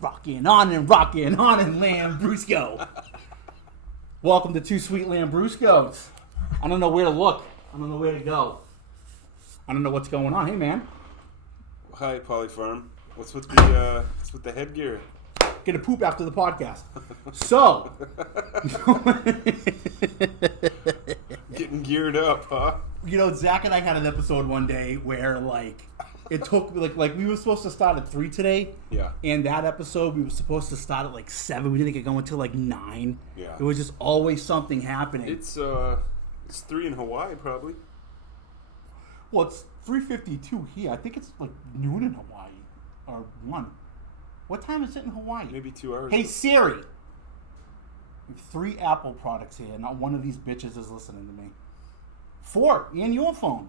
Rockin' on and Lambrusco. Welcome to Two Sweet Lambruscos. I don't know where to look. I don't know where to go. I don't know what's going on. Hey, man. Hi, Polyfarm. What's with the headgear? Gonna poop after the podcast. So. Getting geared up, huh? You know, Zach and I had an episode one day where, it took, like we were supposed to start at 3 today. Yeah. And that episode, we were supposed to start at 7. We didn't get going until 9. Yeah. It was just always something happening. It's 3 in Hawaii, probably. Well, it's 3:52 here. I think it's noon in Hawaii. Or 1. What time is it in Hawaii? Maybe 2 hours. Hey, Siri. We have 3 Apple products here. Not one of these bitches is listening to me. 4. And your phone.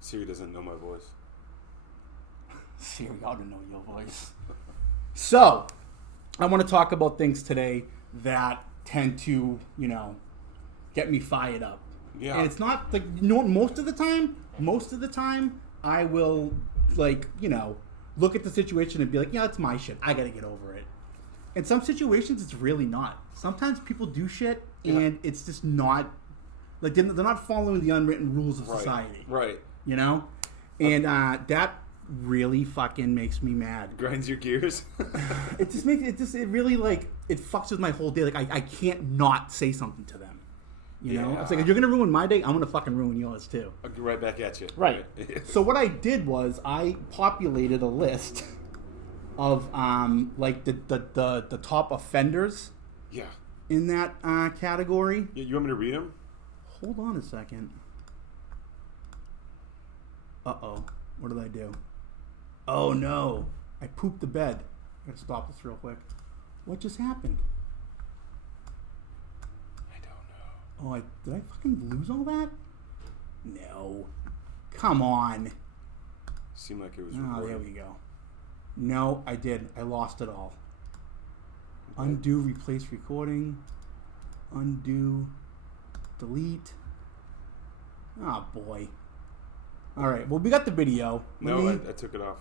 Siri doesn't know my voice. Siri ought to know your voice. So, I want to talk about things today that tend to, get me fired up. Yeah. And it's not most of the time I will look at the situation and be like, yeah, it's my shit. I got to get over it. In some situations, it's really not. Sometimes people do shit and it's just not, they're not following the unwritten rules of society. Right. And that really fucking makes me mad. Grinds your gears. It really it fucks with my whole day. I can't not say something to them. You know? It's if you're gonna ruin my day, I'm gonna fucking ruin yours too. I'll get right back at you. Right. So what I did was I populated a list of the top offenders. Yeah. In that category. You want me to read them? Hold on a second. Uh-oh. What did I do? Oh, no. I pooped the bed. I gotta stop this real quick. What just happened? I don't know. Oh, did I fucking lose all that? No. Come on. Seemed like it was Oh, recording. there we go. No, I did. I lost it all. Okay. Undo, replace recording. Undo, delete. Oh, boy. All right. Well, we got the video. I took it off.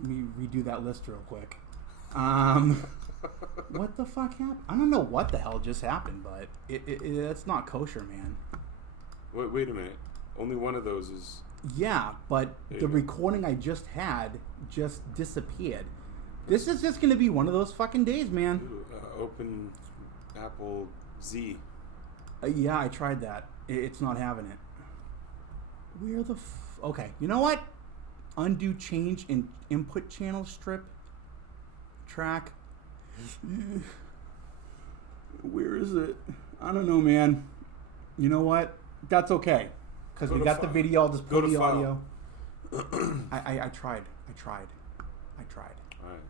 Let me redo that list real quick. What the fuck happened? I don't know what the hell just happened, but it's not kosher, man. Wait a minute. Only one of those is... Yeah, but the recording I just had just disappeared. This is just going to be one of those fucking days, man. Open Apple Z. Yeah, I tried that. It's not having it. Where the okay, you know what? Undo change in input channel strip. Track. Where is it? I don't know, man. You know what? That's okay. Because we got the video. I'll just put the audio. I tried. All right.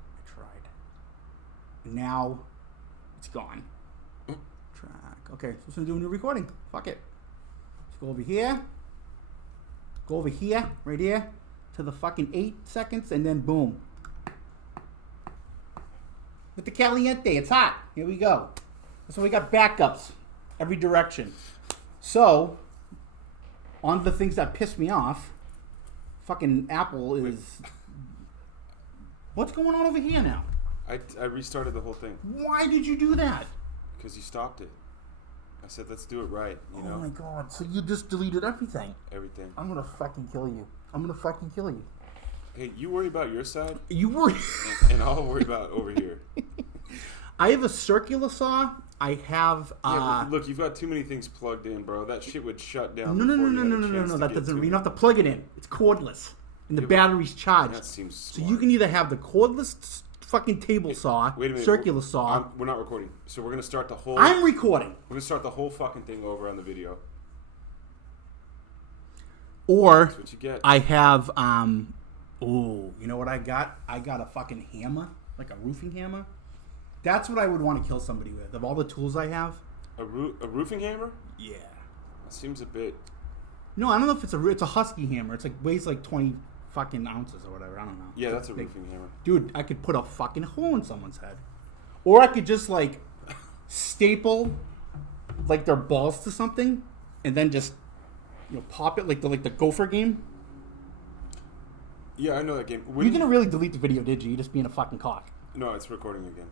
Now it's gone. Track. Okay, so it's gonna do a new recording. Fuck it. Let's go over here. Go over here, right here, to the fucking 8 seconds, and then boom. With the caliente, it's hot. Here we go. So we got backups every direction. So, on the things that piss me off, fucking Apple is... What's going on over here now? I restarted the whole thing. Why did you do that? Because you stopped it. I said, let's do it right, you know? Oh my god, so you just deleted everything. Everything. I'm gonna fucking kill you. Hey, you worry about your side, You were... and I'll worry about over here. I have a circular saw. I have... Yeah, but look, you've got too many things plugged in, bro. That shit would shut down. No. That doesn't... You don't have to plug it in. It's cordless. And the battery's charged. That seems So smart. you can either have the cordless fucking table saw, Wait a minute. circular saw... We're not recording. So we're going to start the whole... I'm recording. We're going to start the whole fucking thing over on the video. Or That's what you get. I have... you know what I got? I got a fucking hammer. Like a roofing hammer. That's what I would want to kill somebody with. Of all the tools I have. A roofing hammer? Yeah. That seems a bit... No, I don't know if it's a husky hammer. It's weighs 20 fucking ounces or whatever. I don't know. Yeah, that's a roofing hammer. Dude, I could put a fucking hole in someone's head. Or I could just staple their balls to something and then just pop it like the Gopher game. Yeah, I know that game. You didn't really delete the video, did you? You just being a fucking cock. No, it's recording again.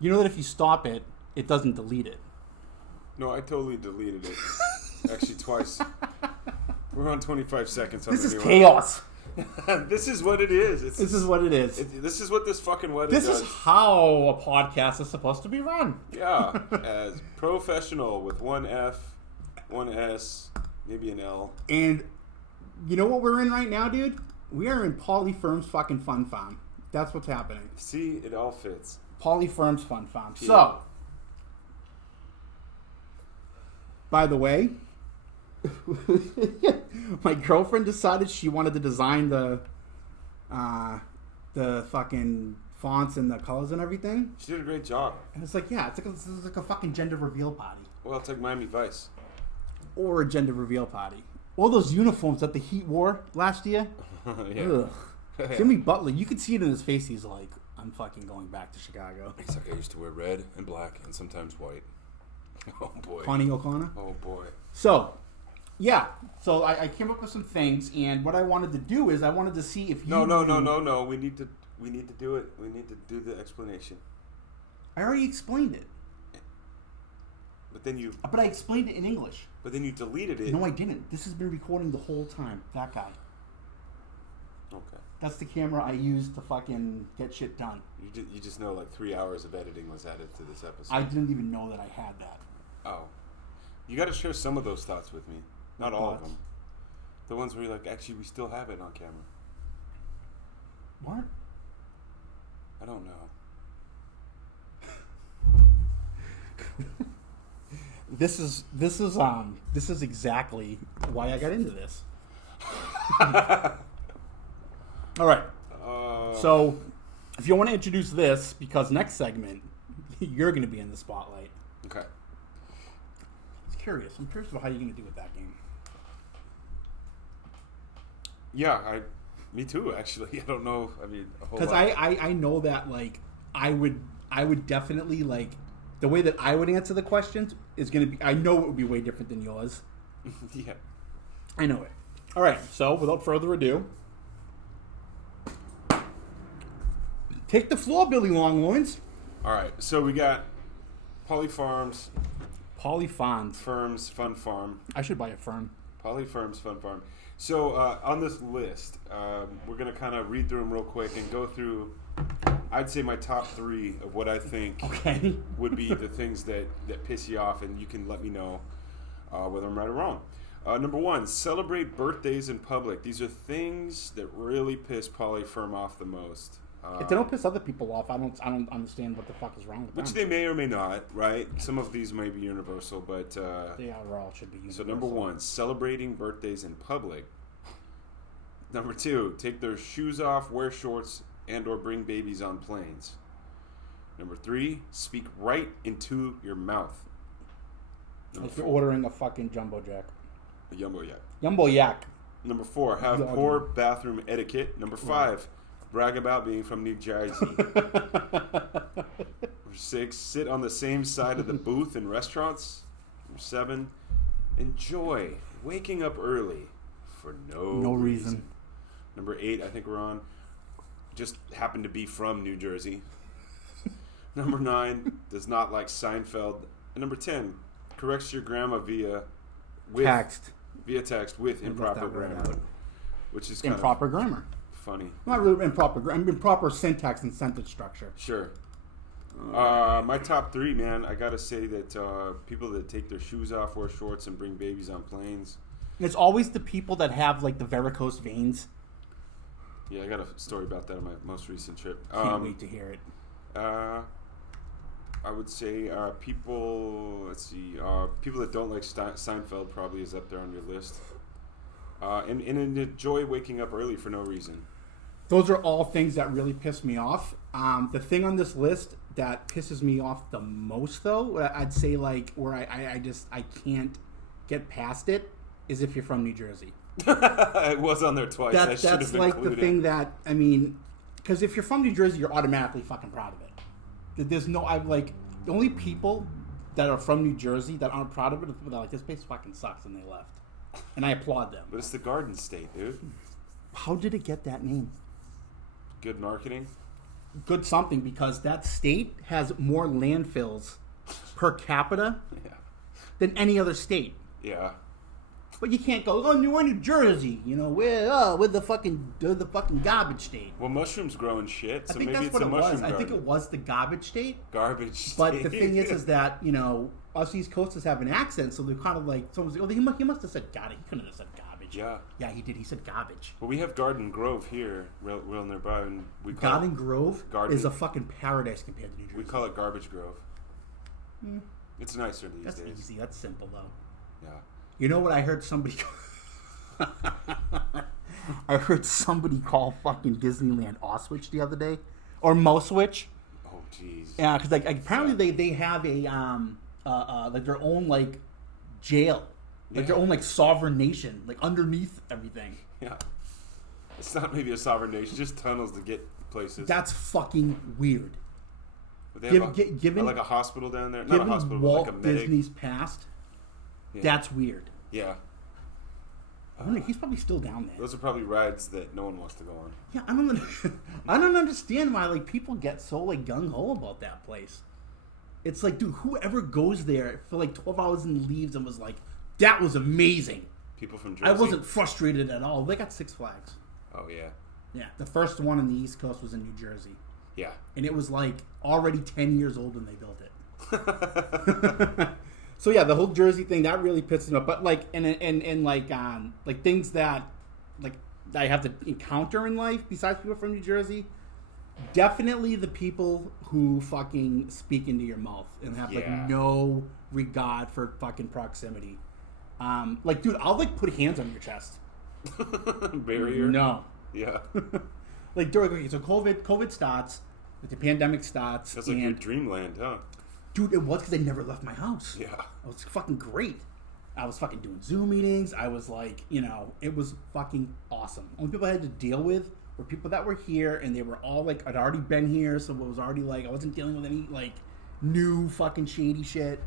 You know that if you stop it, it doesn't delete it. No, I totally deleted it. Actually, twice. We're on 25 seconds. This is chaos. This is what it is. This is what it is. This is what this fucking weather does. This is how a podcast is supposed to be run. Yeah, as professional with one F, one S, maybe an L. And you know what we're in right now, dude? We are in Polyfarms fucking Fun Farm. That's what's happening. See, it all fits. Polyfarms Fun Farm. Yeah. So, by the way, my girlfriend decided she wanted to design the fucking fonts and the colors and everything. She did a great job. And it's like, yeah, this is like a fucking gender reveal party. Well, it's like Miami Vice. Or a gender reveal party. All those uniforms that the Heat wore last year. Yeah. Ugh. Jimmy Butler, you could see it in his face. He's like, I'm fucking going back to Chicago. He's like, I used to wear red and black and sometimes white. Oh, boy. Connie O'Connor? Oh, boy. So, yeah. So I came up with some things, and what I wanted to do is I wanted to see if you... No. We need to do it. We need to do the explanation. I already explained it. But then you... But I explained it in English. But then you deleted it. No, I didn't. This has been recording the whole time. That guy. Okay. That's the camera I used to fucking get shit done. You just know like 3 hours of editing was added to this episode. I didn't even know that I had that. Oh. You got to share some of those thoughts with me. Not all of thoughts? them. The ones where you're like, actually, we still have it on camera. What? I don't know. This is exactly why I got into this. All right. So, if you want to introduce this, because next segment, you're going to be in the spotlight. Okay. I'm curious about how you're going to do with that game. Yeah, me too, actually. I don't know. I mean, a whole lot. Because I know that, like, I would definitely, like, the way that I would answer the questions is going to be, I know it would be way different than yours. Yeah. I know it. All right, so without further ado, take the floor, Billy Loins. All right, so we got Polyfarms Polyfarms Fun Farm. I should buy a fern. Polyfarms Fun Farm. So on this list, we're going to kind of read through them real quick and go through, I'd say, my top 3 of what I think would be the things that piss you off, and you can let me know whether I'm right or wrong. Number 1, celebrate birthdays in public. These are things that really piss Polyfarm off the most. If they don't piss other people off, I don't understand what the fuck is wrong with them. Which they may or may not, right? Some of these may be universal, but they all should be universal. So number 1, celebrating birthdays in public. Number 2, take their shoes off, wear shorts, and or bring babies on planes. Number 3, speak right into your mouth. If you're ordering a fucking jumbo jack. A jumbo yak. Jumbo yak. Number 4, have poor bathroom etiquette. Number 5, brag about being from New Jersey. Number 6, sit on the same side of the booth in restaurants. Number 7, enjoy waking up early for no reason. Number 8, I think we're on, just happen to be from New Jersey. Number 9, does not like Seinfeld. And number 10, corrects your grammar via text with improper grammar. Which is kind improper grammar. Funny. Not really improper syntax and sentence structure. Sure. My top 3, man, I gotta say that people that take their shoes off, wear shorts, and bring babies on planes. It's always the people that have, like, the varicose veins. Yeah, I got a story about that on my most recent trip. Can't wait to hear it. I would say people, people that don't like Seinfeld probably is up there on your list. And enjoy waking up early for no reason. Those are all things that really piss me off. The thing on this list that pisses me off the most, though, I'd say, like, where I can't get past it, is if you're from New Jersey. It was on there twice. That's like the thing that, I mean, because if you're from New Jersey, you're automatically fucking proud of it. There's no, the only people that are from New Jersey that aren't proud of it. They're like, this place fucking sucks, and they left. And I applaud them. But it's the Garden State, dude. How did it get that name? Good marketing. Good something, because that state has more landfills per capita than any other state. Yeah. But you can't go, oh, we're New Jersey. You know, we're the fucking garbage state. Well, mushrooms grow and shit, so I think maybe that's it's what a it mushroom was. garden. I think it was the garbage state. Garbage state. But the thing is that, you know, us East Coasters have an accent, so they're kind of like, someone's like, oh, he must have said garbage. He couldn't have said garbage. Yeah. Yeah, he did. He said garbage. Well, we have Garden Grove here, real nearby, and we call Garden Grove is a fucking paradise compared to New Jersey. We call it Garbage Grove. It's nicer these That's days. easy. That's simple, though. Yeah. You know what I heard somebody... I heard somebody call fucking Disneyland Auschwitz the other day, or Mousewitch. Oh jeez. Yeah, because like apparently they have a like their own like jail, like their own like sovereign nation, like underneath everything. Yeah. It's not maybe a sovereign nation, just tunnels to get places. That's fucking weird. But they have Given like a hospital down there, not given a hospital, Walt but like a medic. Disney's past, that's weird. Yeah. I wonder, he's probably still down there. Those are probably rides that no one wants to go on. Yeah, I don't understand why like people get so like gung ho about that place. It's like, dude, whoever goes there for like 12 hours and leaves and was like, that was amazing. People from Jersey. I wasn't frustrated at all. They got Six Flags. Oh yeah. Yeah, the first one on the East Coast was in New Jersey. Yeah. And it was like already 10 years old when they built it. So yeah, the whole Jersey thing, that really pisses me off. But like, and like things that like I have to encounter in life besides people from New Jersey, definitely the people who fucking speak into your mouth and have like no regard for fucking proximity. Like, dude, I'll like put hands on your chest. Barrier? No. Yeah. Like during so COVID starts, like the pandemic starts. That's like your dreamland, huh? Dude, it was because I never left my house. Yeah. It was fucking great. I was fucking doing Zoom meetings. I was like, you know, it was fucking awesome. Only people I had to deal with were people that were here, and they were all like, I'd already been here, so it was already like, I wasn't dealing with any like new fucking shady shit.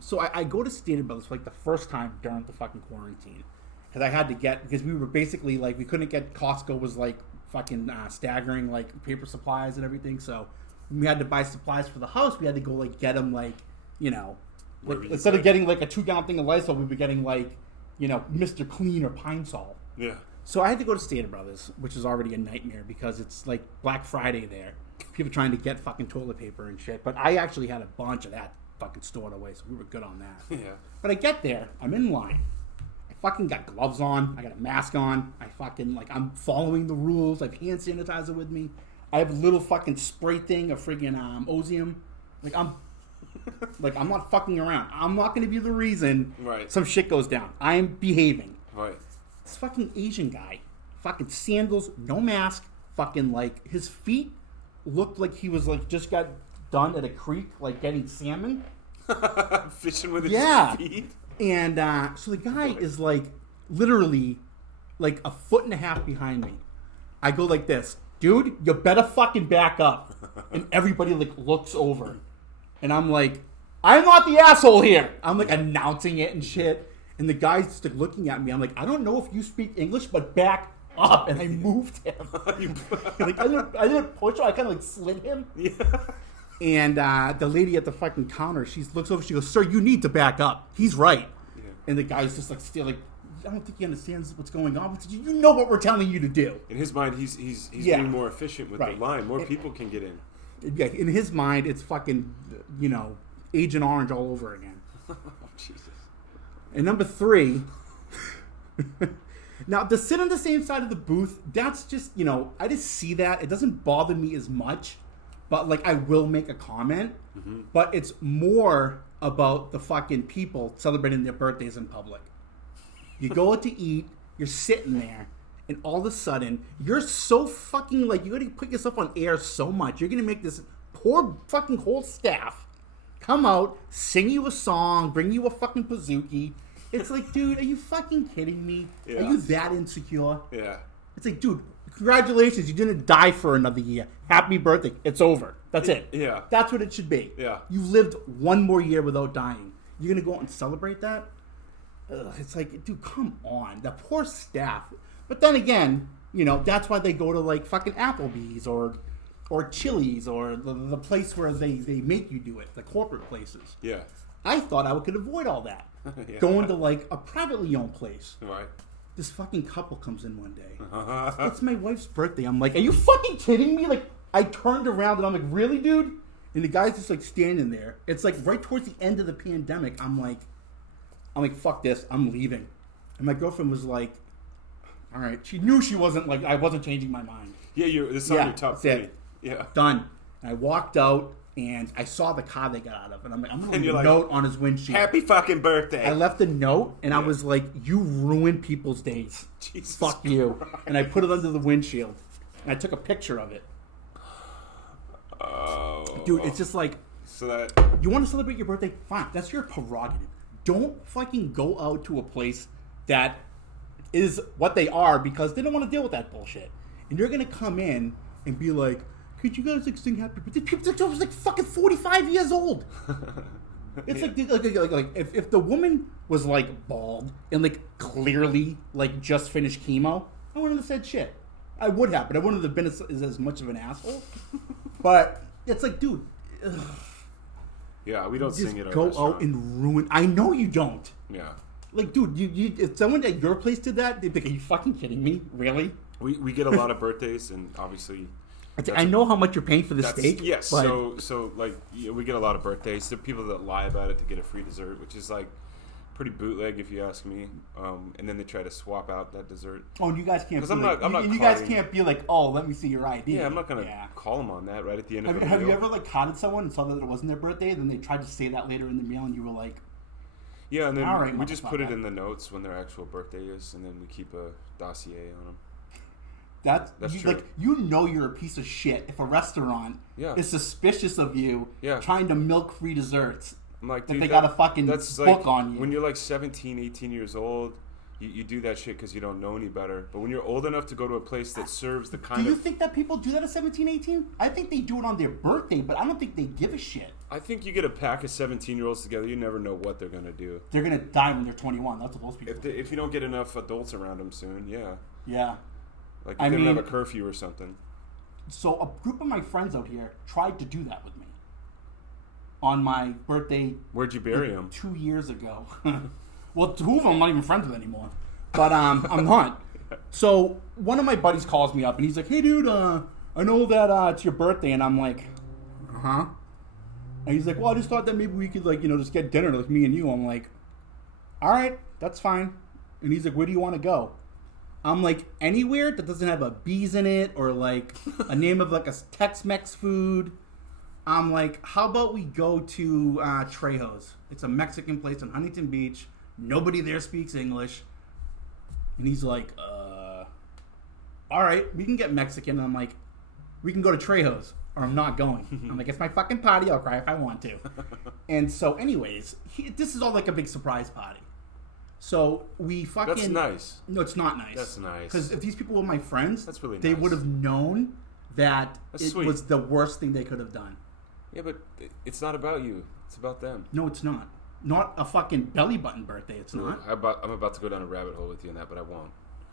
So I go to Standard Brothers for like the first time during the fucking quarantine. Because I had to because we were basically like, we couldn't get, Costco was like fucking staggering like paper supplies and everything, so we had to buy supplies for the house. We had to go like get them like, you know, like, instead of getting like a 2-gallon thing of Lysol, we were getting like, you know, Mr. Clean or Pine Sol. Yeah. So I had to go to Standard Brothers, which is already a nightmare because it's like Black Friday there. People trying to get fucking toilet paper and shit. But I actually had a bunch of that fucking stored away, so we were good on that. Yeah. But I get there, I'm in line. I fucking got gloves on. I got a mask on. I fucking like, I'm following the rules. I have hand sanitizer with me. I have a little fucking spray thing of friggin' Ozium. Like I'm not fucking around. I'm not gonna be the reason some shit goes down. I'm behaving. Right. This fucking Asian guy, fucking sandals, no mask, fucking like his feet looked like he was like just got done at a creek, like getting salmon. Fishing with his feet. And so the guy is like literally like a foot and a half behind me. I go like this. Dude, you better fucking back up. And everybody like looks over. And I'm like, I'm not the asshole here. I'm like announcing it and shit. And the guy's just like looking at me. I'm like, I don't know if you speak English, but back up. And I moved him. Like, I didn't push him. I kind of like slid him. Yeah. And the lady at the fucking counter, she looks over. She goes, "Sir, you need to back up. He's right." Yeah. And the guy's just like still like, I don't think he understands what's going on. But you know what we're telling you to do. In his mind, he's being more efficient with the line. More people can get in. Yeah, in his mind, it's fucking, you know, Agent Orange all over again. Oh, Jesus. And number 3, now to sit on the same side of the booth, that's just, you know, I just see that. It doesn't bother me as much, but like I will make a comment. Mm-hmm. But it's more about the fucking people celebrating their birthdays in public. You go out to eat, you're sitting there, and all of a sudden, you're so fucking, like, you're going to put yourself on air so much. You're going to make this poor fucking whole staff come out, sing you a song, bring you a fucking Pizookie. It's like, dude, are you fucking kidding me? Yeah. Are you that insecure? Yeah. It's like, dude, congratulations, you didn't die for another year. Happy birthday. It's over. That's it. Yeah. That's what it should be. Yeah. You lived one more year without dying. You're going to go out and celebrate that? Ugh, it's like, dude, come on. The poor staff. But then again, you know, that's why they go to like fucking Applebee's or Chili's or the place where they make you do it, the corporate places. Yeah. I thought I could avoid all that. Yeah. Going to like a privately owned place. Right. This fucking couple comes in one day. It's my wife's birthday. I'm like, are you fucking kidding me? Like, I turned around and I'm like, really, dude? And the guy's just like standing there. It's like right towards the end of the pandemic. I'm like, fuck this. I'm leaving. And my girlfriend was like, all right. She knew she wasn't like, I wasn't changing my mind. Yeah, this is on your top 3. Yeah. Done. And I walked out and I saw the car they got out of. And I'm like, I'm going to leave a like, note on his windshield. Happy fucking birthday. I left a note and I was like, you ruined people's days. Jesus Fuck you. Christ. And I put it under the windshield. And I took a picture of it. Oh. Dude, it's just like, So that. you want to celebrate your birthday? Fine. That's your prerogative. Don't fucking go out to a place that is what they are because they don't want to deal with that bullshit. And you're going to come in and be like, could you guys like sing happy birthday? People was like fucking 45 years old. It's like if the woman was like bald and like clearly like just finished chemo, I wouldn't have said shit. I would have, but I wouldn't have been as much of an asshole. But it's like, dude, ugh, Yeah, we don't just sing it. go out and ruin. I know you don't. Yeah. Like, dude, you if someone at your place did that, they'd be like, are you fucking kidding me? Really? We get a lot of birthdays, and obviously. I know how much you're paying for the That's, steak. yes, but so like we get a lot of birthdays. There are people that lie about it to get a free dessert, which is like pretty bootleg if you ask me. And then they try to swap out that dessert. Oh, and you guys can't. I'm not you guys calling- can't be like, oh, let me see your ID. Yeah, I'm not gonna call them on that right at the end of the Have meal. you ever like carded someone and saw that it wasn't their birthday, then they tried to say that later in the meal, and you were like, Yeah, and then all right, we just put it motherfucker. in the notes when their actual birthday is, and then we keep a dossier on them. That's true. like, you know, you're a piece of shit if a restaurant is suspicious of you trying to milk free desserts. I'm like, That dude, they got a fucking that's book like, on you. When you're like 17, 18 years old, you do that shit because you don't know any better. But when you're old enough to go to a place that serves the kind Do you of... think that people do that at 17, 18? I think they do it on their birthday, but I don't think they give a shit. I think you get a pack of 17-year-olds together, you never know what they're going to do. They're going to die when they're 21. That's what most people do. If you don't get enough adults around them soon, yeah. Yeah. Like, I you're going to mean- have a curfew or something. So a group of my friends out here tried to do that with me on my birthday. Where'd you bury them? 2 years ago. Well, 2 of them I'm not even friends with anymore. But I'm not. So one of my buddies calls me up and he's like, hey, dude, I know that it's your birthday. And I'm like, uh-huh. And he's like, well, I just thought that maybe we could, like, you know, just get dinner, like me and you. I'm like, all right, that's fine. And he's like, where do you want to go? I'm like, anywhere that doesn't have a B's in it or like a name of like a Tex-Mex food. I'm like, how about we go to Trejo's? It's a Mexican place on Huntington Beach. Nobody there speaks English. And he's like, all right, we can get Mexican. And I'm like, we can go to Trejo's or I'm not going. I'm like, it's my fucking party. I'll cry if I want to. And so anyways, this is all like a big surprise party. So we fucking... That's nice. No, it's not nice. That's nice. Because if these people were my friends, That's really they nice. would have known that That's it sweet. was the worst thing they could have done. Yeah, but it's not about you. It's about them. No, it's not. Not a fucking belly button birthday. It's not. I'm about to go down a rabbit hole with you on that, but I won't.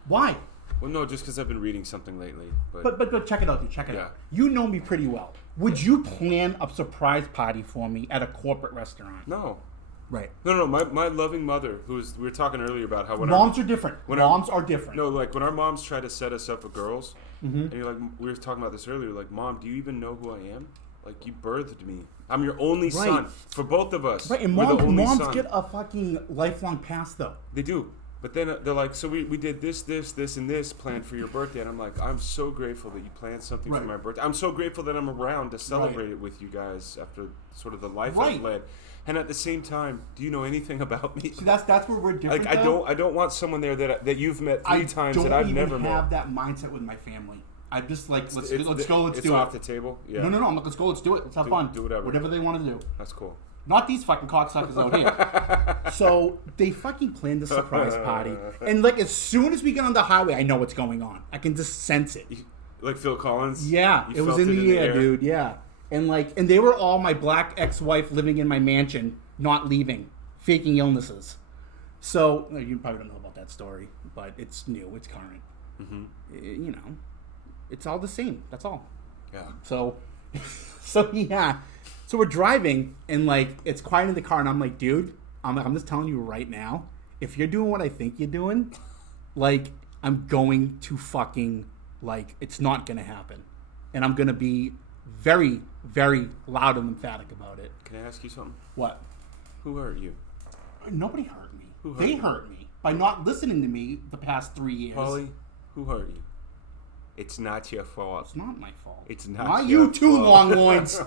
Why? Well, no, just because I've been reading something lately. But check it out, dude. Check it Yeah. out. You know me pretty well. Would you plan a surprise party for me at a corporate restaurant? No. Right. No. My loving mother, we were talking earlier about how when Moms are different. when Moms are different. No, like when our moms try to set us up with girls, Mm-hmm. and you're like, we were talking about this earlier, like, Mom, do you even know who I am? Like, you birthed me. I'm your only son. For both of us. Right, and we're the only moms son. get a fucking lifelong pass, though. They do. But then they're like, so we did this, and this planned for your birthday. And I'm like, I'm so grateful that you planned something for my birthday. I'm so grateful that I'm around to celebrate it with you guys after sort of the life I've led. And at the same time, do you know anything about me? See, that's where we're different. Like, I don't want someone there that you've met 3 times that I've never met. I don't even have that mindset with my family. I'm just like, let's go, let's it's do off it. the table? Yeah. No. I'm like, let's go, let's do it. Let's have fun. Do whatever. Whatever they want to do. That's cool. Not these fucking cocksuckers out here. So they fucking planned a surprise party. And like as soon as we get on the highway, I know what's going on. I can just sense it. Like Phil Collins? Yeah. It was in the air, dude. Yeah. And they were all my black ex-wife living in my mansion, not leaving, faking illnesses. So you probably don't know about that story, but it's new. It's current. Mm-hmm. You know, it's all the same. That's all. Yeah. So yeah. So we're driving, and like it's quiet in the car, and I'm like, dude, I'm just telling you right now, if you're doing what I think you're doing, like I'm going to fucking like it's not gonna happen, and I'm gonna be very, very loud and emphatic about it. Can I ask you something? What? Who hurt you? Nobody hurt me. They hurt me by not listening to me the past 3 years. Paulie, who hurt you? It's not your fault. It's not my fault. It's not your you fault. Too, long loins.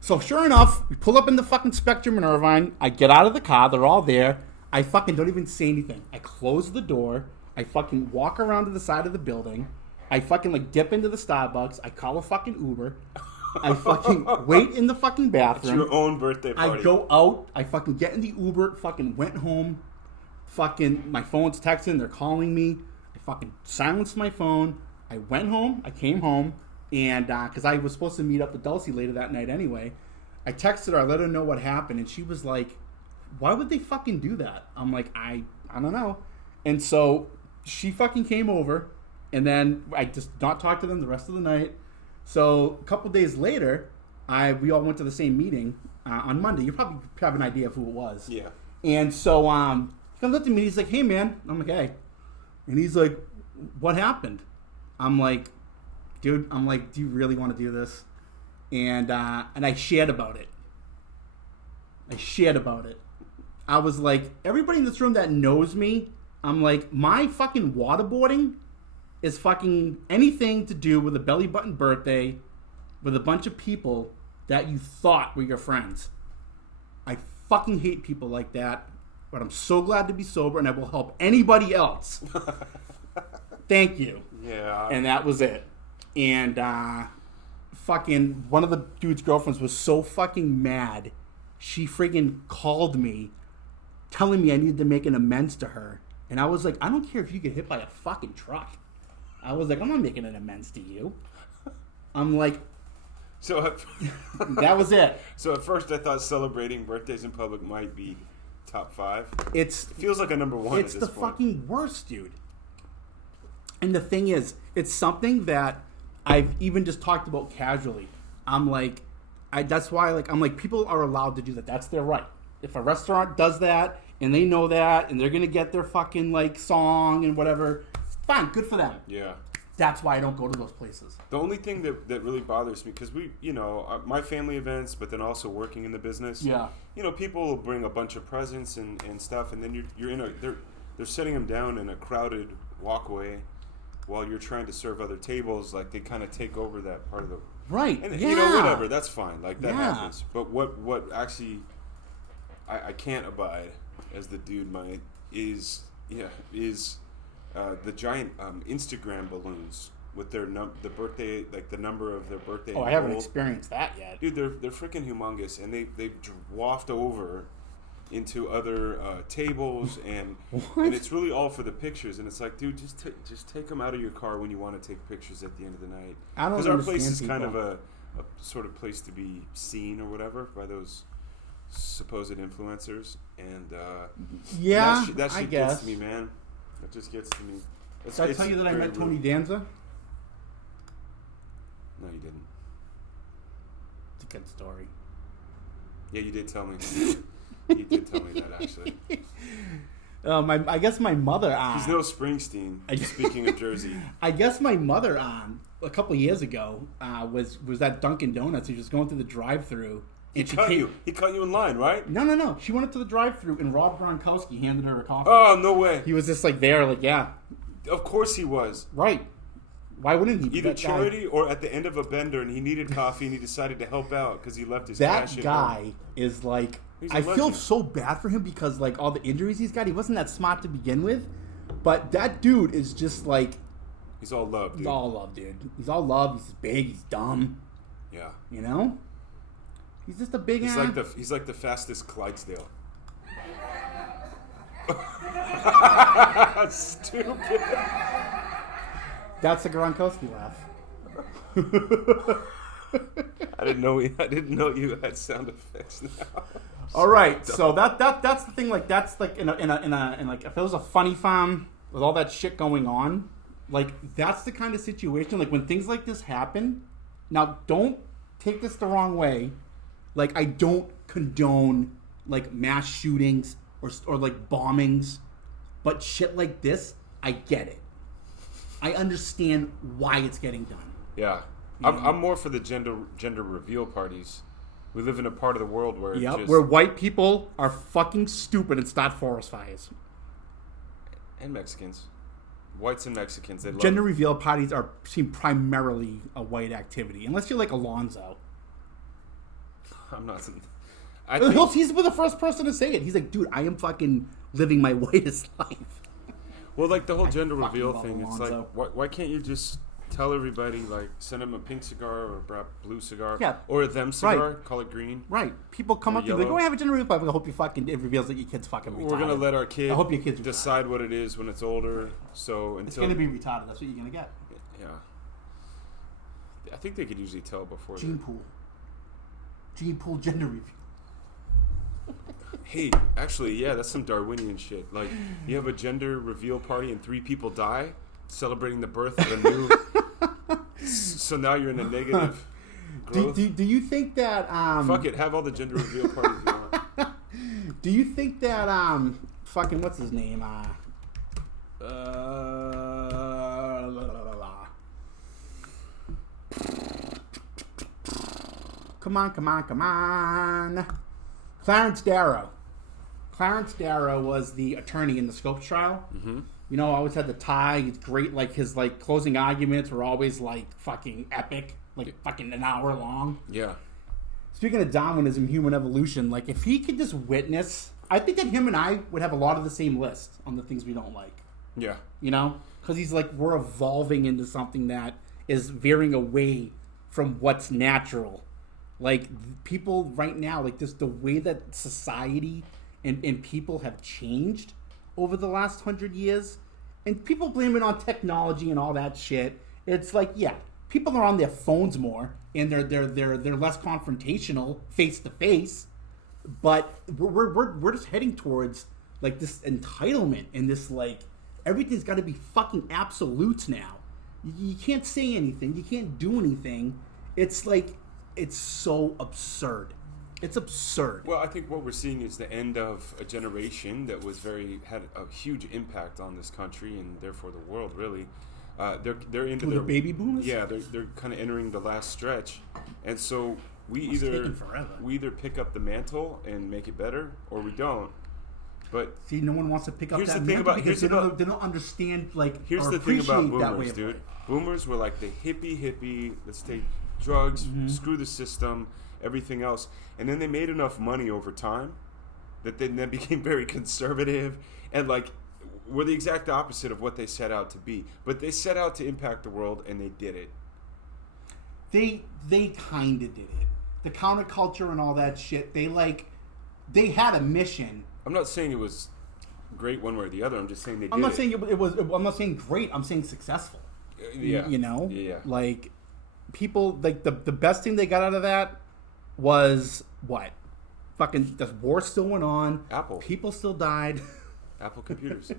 So sure enough, we pull up in the fucking Spectrum in Irvine. I get out of the car. They're all there. I fucking don't even say anything. I close the door. I fucking walk around to the side of the building. I fucking like dip into the Starbucks. I call a fucking Uber. I fucking wait in the fucking bathroom. It's your own birthday party. I go out. I fucking get in the Uber. Fucking went home. Fucking my phone's texting. They're calling me. I fucking silenced my phone. I went home. I came home. And because I was supposed to meet up with Dulcie later that night anyway, I texted her. I let her know what happened, and she was like, "Why would they fucking do that?" I'm like, I don't know. And so she fucking came over, and then I just not talked to them the rest of the night. So a couple days later, we all went to the same meeting on Monday. You probably have an idea of who it was. Yeah. And so he comes up to me. He's like, "Hey, man." I'm like, "Hey," and he's like, "What happened?" I'm like, "Dude," I'm like, "Do you really want to do this?" And I shared about it. I was like, everybody in this room that knows me, I'm like, my fucking waterboarding is fucking anything to do with a belly button birthday with a bunch of people that you thought were your friends. I fucking hate people like that, but I'm so glad to be sober, and I will help anybody else. Thank you. Yeah. And that was it. And fucking one of the dude's girlfriends was so fucking mad. She friggin' called me telling me I needed to make an amends to her. And I was like, I don't care if you get hit by a fucking truck. I was like, I'm not making an amends to you. I'm like, so that was it. So at first I thought celebrating birthdays in public might be top 5. It feels like a number 1 at this point. It's the fucking worst, dude. And the thing is, it's something that I've even just talked about casually. I'm like, that's why, like, I'm like, people are allowed to do that. That's their right. If a restaurant does that and they know that and they're gonna get their fucking like song and whatever, fine, good for them. Yeah. That's why I don't go to those places. The only thing that really bothers me, because we, my family events, but then also working in the business. Yeah. People will bring a bunch of presents and stuff, and then you're in they're setting them down in a crowded walkway while you're trying to serve other tables. Like they kind of take over that part of the right. And yeah. Whatever, that's fine. Like that happens. But what actually I can't abide, as the dude might, is the giant Instagram balloons with their the birthday, like the number of their birthday. Oh, I haven't experienced that yet. Dude, they're freaking humongous, and they waft over into other tables, and it's really all for the pictures. And it's like, dude, just take them out of your car when you want to take pictures at the end of the night. Because our place is kind of a sort of place to be seen or whatever by those supposed influencers, and that shit gets to me, man. That just gets to me. Did I tell you that I met Tony Danza? No, you didn't. It's a good story. Yeah, you did tell me. You did tell me that, actually. I guess my mother. He's no Springsteen. Speaking of Jersey, I guess my mother a couple of years ago was at Dunkin' Donuts. He was going through the drive-thru. He caught you in line, right? No. She went up to the drive-thru, and Rob Gronkowski handed her a coffee. Oh, no way. He was just like there, like, yeah. Of course he was. Right. Why wouldn't he? Either charity or at the end of a bender, and he needed coffee, and he decided to help out because he left his cash in. That guy is like, I feel so bad for him because like all the injuries he's got, he wasn't that smart to begin with, but that dude is just like, he's all love, dude. He's all love, dude. He's all love. He's big. He's dumb. Yeah. You know. He's just a big ass. He's like the fastest Clydesdale. Stupid. That's a Gronkowski laugh. I didn't know you had sound effects now. All right, so that's the thing. Like that's like in like if it was a funny farm with all that shit going on, like that's the kind of situation. Like when things like this happen. Now, don't take this the wrong way. Like I don't condone like mass shootings or like bombings, but shit like this, I get it. I understand why it's getting done. Yeah, I'm more for the gender reveal parties. We live in a part of the world where where white people are fucking stupid and start forest fires. And Mexicans. Whites and Mexicans. They Gender reveal parties seem primarily a white activity. Unless you're like Alonzo. I'm not... He's the first person to say it. He's like, dude, I am fucking living my whitest life. Well, like the whole gender reveal thing, it's like, why can't you just tell everybody, like, send them a pink cigar or a blue cigar, or a them cigar, call it green. Right. People come up to you like, oh, I have a gender reveal party. I hope it reveals that your kid's fucking retarded. We're going to let our kid kids decide what it is when it's older. So it's going to be retarded. That's what you're going to get. Yeah. I think they could usually tell before. Gene pool gender reveal. Hey, actually, yeah, that's some Darwinian shit. Like, you have a gender reveal party and 3 people die, celebrating the birth of a new... So now you're in a negative growth. Do you think that... Fuck it, have all the gender reveal parties you want. Do you think that... fucking, what's his name? Come on. Clarence Darrow. Clarence Darrow was the attorney in the Scopes trial. Mm-hmm. You know, always had the tie. It's great. Like his like closing arguments were always like fucking epic, like fucking an hour long. Yeah. Speaking of Darwinism, human evolution, like if he could just witness, I think that him and I would have a lot of the same list on the things we don't like. Yeah. You know, because he's like we're evolving into something that is veering away from what's natural. Like people right now, like just the way that society and people have changed over the last 100 years, and people blame it on technology and all that shit. It's like, yeah, people are on their phones more, and they're less confrontational face to face. But we're just heading towards like this entitlement and this like everything's got to be fucking absolutes now. You can't say anything, you can't do anything. It's like it's so absurd. It's absurd. Well, I think what we're seeing is the end of a generation that had a huge impact on this country and therefore the world. Really, they're into the baby boomers. Yeah, they're kind of entering the last stretch, and so we either pick up the mantle and make it better, or we don't. But see, no one wants to pick up that mantle because they don't understand. Like, here's the thing about boomers, dude. Boomers were like the hippie. Let's take drugs, screw the system, everything else. And then they made enough money over time that they then became very conservative and like were the exact opposite of what they set out to be. But they set out to impact the world and they did it. They kind of did it. The counterculture and all that shit, they had a mission. I'm not saying it was great one way or the other. I'm just saying they did it. I'm not saying it was. I'm not saying great. I'm saying successful. Yeah. You know? Yeah. Like, people, like, the best thing they got out of that was what? Fucking, the war still went on. Apple. People still died. Apple computers.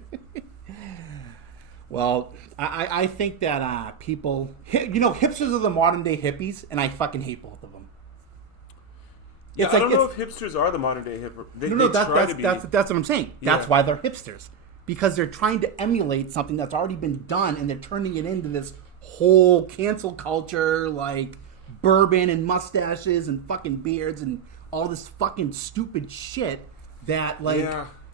Well, I think that people, you know, hipsters are the modern day hippies, and I fucking hate both of them. Yeah, I don't know if hipsters are the modern day hipster. That's what I'm saying. That's why they're hipsters. Because they're trying to emulate something that's already been done, and they're turning it into this whole cancel culture, like bourbon and mustaches and fucking beards and all this fucking stupid shit that, like,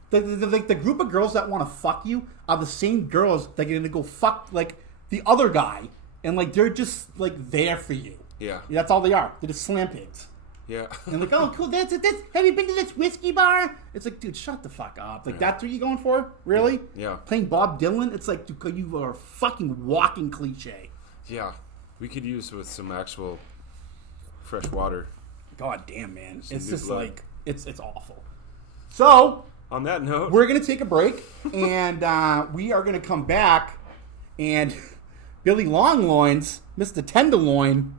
the group of girls that want to fuck you are the same girls that are going to go fuck, like, the other guy, and, like, they're just, like, there for you. Yeah. That's all they are. They're just slam pigs. Yeah. And like, oh, cool, that's have you been to this whiskey bar? It's like, dude, shut the fuck up. Like, that's what you going for? Really? Yeah. Playing Bob Dylan? It's like, dude, you are a fucking walking cliche. Yeah. We could use with some actual fresh water. God damn, man. It's new just blood. like, it's awful. So, On that note, we're going to take a break, and we are going to come back, and Billy Loins, Mr. Tenderloin,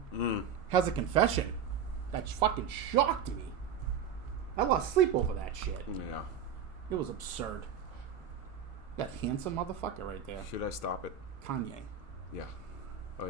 has a confession that fucking shocked me. I lost sleep over that shit. Yeah. It was absurd. That handsome motherfucker right there. Should I stop it? Kanye. Yeah.